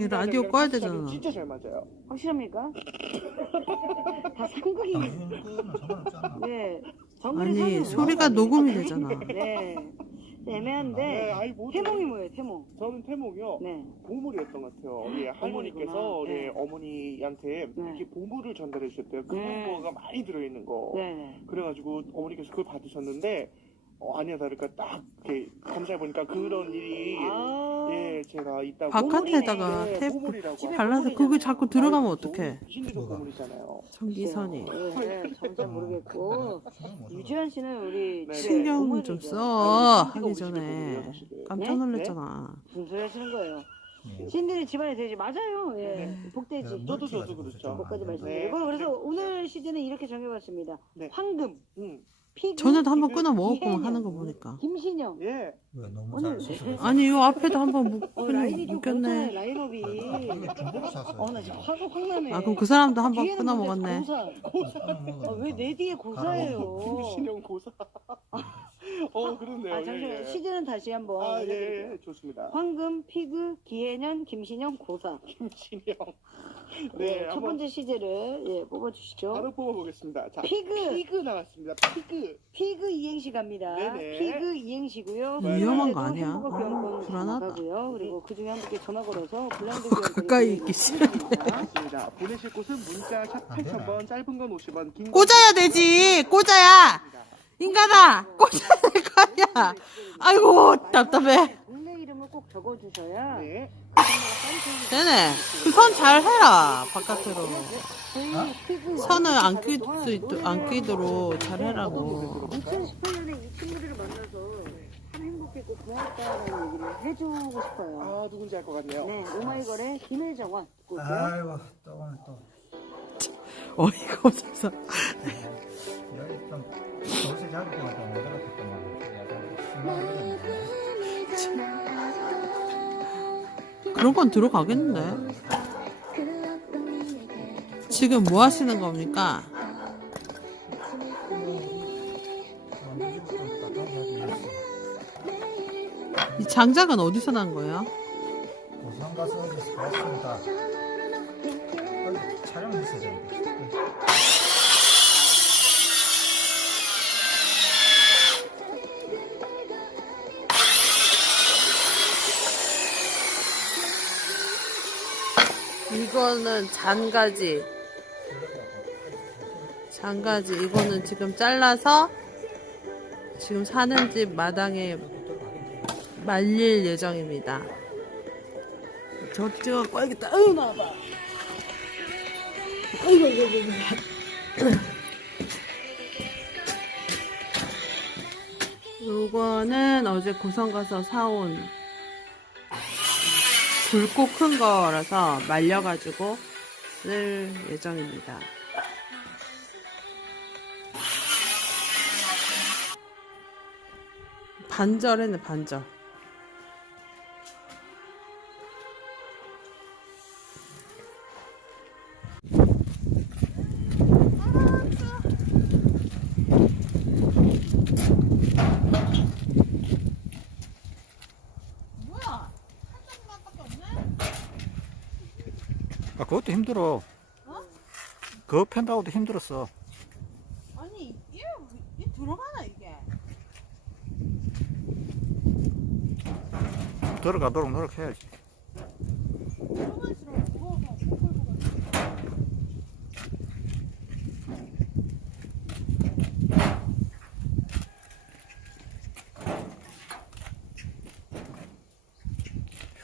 이 라디오 꺼야 되잖아. 진짜 잘 맞아요. 확실합니까? 다 상극이. 그거는 상관없잖아. 네. 정글이 아니 상극이 소리가 뭐야? 녹음이 되잖아. 네. 네, 애매한데. 아이 뭐 태몽이 뭐예요? 태몽. 저는 태몽이요. 네. 보물이었던 것 같아요. 우리 할머니께서 보물이구나. 우리 네. 어머니한테 네. 이렇게 보물을 전달해 주셨대요. 네. 금은보가 많이 들어있는 거. 네. 그래가지고 어머니께서 그걸 받으셨는데 아니야 다를까 딱 이렇게 검사해 보니까 그런 일이 아. 예 제가 있다고. 바깥에다가 보물이네. 테이프 보물이라고. 집에 발라서 그게 자꾸 들어가면 아이고, 어떡해. 신비도 뭐가? 보물이잖아요. 전기선이. 네. 잘 모르겠고. 유지현 씨는 우리 네. 집에 신경 좀 보물이죠. 써. 아니, 하기 신비도 전에 보물이에요, 사실은. 깜짝 네? 놀랐잖아. 무슨 소리 하시는 거예요? 네. 신들이 집안에 되지 맞아요. 예. 복돼지. 저도 그렇죠. 그것까지 네. 말씀드리고 그래서 오늘 시즌은 이렇게 정해봤습니다. 네. 황금, 피구, 전에도 한번 끊어 먹었구만 이해년, 하는 거 보니까. 김신영. 예. 왜 너무 오늘- 잘 썼어? 아니 요 앞에도 한번 라인이 좀 그렇잖아요. 묶였네. 라인업이. 이거 중고로 샀어요. 나 지금 화가 확 나네. 아 그럼 그 사람도 한번 뒤에는 끊어 뭔데 먹었네. 고사. 왜 내 뒤에 고사예요? 김신영 고사. 그렇네요. 잠시만요. 예, 예. 시즌은 다시 한번 아, 알려드릴게요. 예, 좋습니다. 황금, 피그, 기해년, 김신영, 고사. 김신영. 네, 네, 첫 한번 번째 시제를 뽑아주시죠. 바로 뽑아보겠습니다. 자, 피그. 피그 나왔습니다. 피그. 피그 이행시 갑니다. 네네. 피그 이행시고요. 위험한 거 아니야? 행복한 교환권 불안하다. 나가고요. 그리고 그 중에 한 분께 전화 걸어서 블라인드 교환권 가까이 있기 싫어. 맞습니다. 보내실 곳은 문자 샵 8000번, 짧은 건 50원, 긴 건 꽂아야 되지. 꽂아야. 인간아. 꽂아야 될 거 아니야. 아이고 답답해. 동네 이름을 꼭 적어주셔야 네. 네네. 그 선 잘 해라. 바깥으로. 저희 피그 선을 안 가족 끼도록 잘 해라고. 2018년에 이 친구들을 만나서 참 행복했고 고맙다라는 얘기를 해주고 싶어요. 아, 누군지 알 것 같네요. 네, 오마이걸의 김혜정원 듣고 올게요. 아이고 또 오늘 또 어이가 없어서. 여기 좀 도시 잡을 때만 좀 어지럽겠더만 약간 심하게 그런 건 들어가겠는데. 지금 뭐 하시는 겁니까? 이 장작은 어디서 난 거예요? 고상 가서 어디서 왔습니다. 어디 촬영 있어야 되는데. 이거는 잔가지. 잔가지. 이거는 지금 잘라서 지금 사는 집 마당에 말릴 예정입니다. 저쪽을 꺼야겠다. 아유, 나와봐. 아이고, 이거. 요거는 어제 고성 가서 사온 굵고 큰 거라서 말려가지고 쓸 예정입니다. 반절에는 반절. 아 그것도 힘들어. 그거 팬다고도 힘들었어. 아니 얘 들어가나 이게? 들어가도록 노력해야지.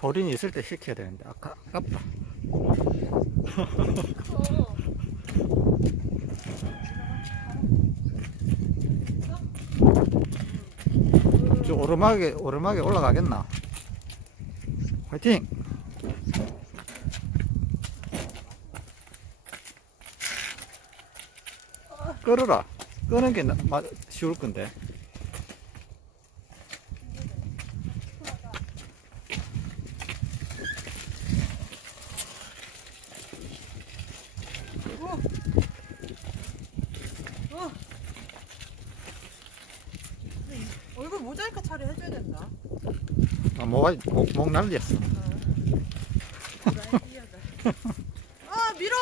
효린이 있을 때 시켜야 되는데 아깝다. 저 오르막에 올라가겠나? 화이팅! 끌어라. 끄는 게 쉬울 건데. 얼굴 모자이크 처리 해줘야 된다. 목 날렸어. 아, 밀어!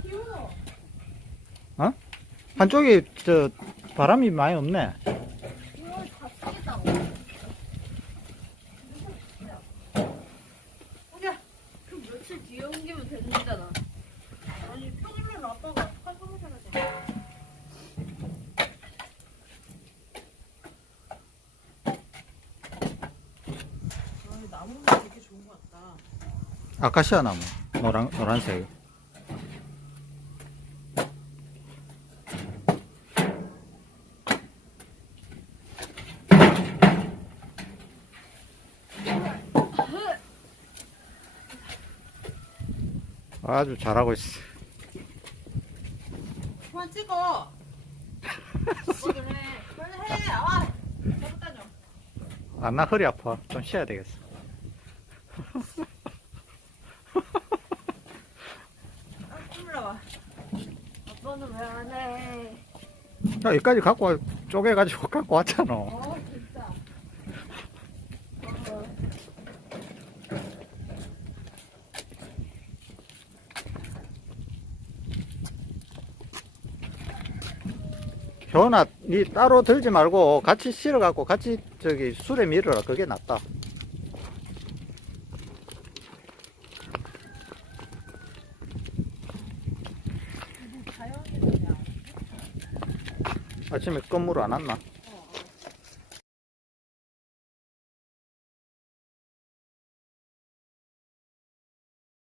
밀어. 어? 한쪽이 저 바람이 많이 없네. 그럼 며칠 뒤에 옮기면 되는 거잖아. 아니, 평일날 아빠가 활동하잖아. 아니, 나무는 되게 좋은 것 같다. 아카시아 나무. 노란색. 아주 잘하고 있어. 그만 찍어. 빨리 해. 아, 잘못 다녀. 아, 나 허리 아파. 좀 쉬어야 되겠어. 올라와. 아빠는 왜 안 해? 야, 여기까지 쪼개가지고 갖고 왔잖아. 진짜. 현아, 니 따로 들지 말고 같이 실어갖고 같이 저기 술에 밀어라. 그게 낫다. 아침에 건물 안 왔나?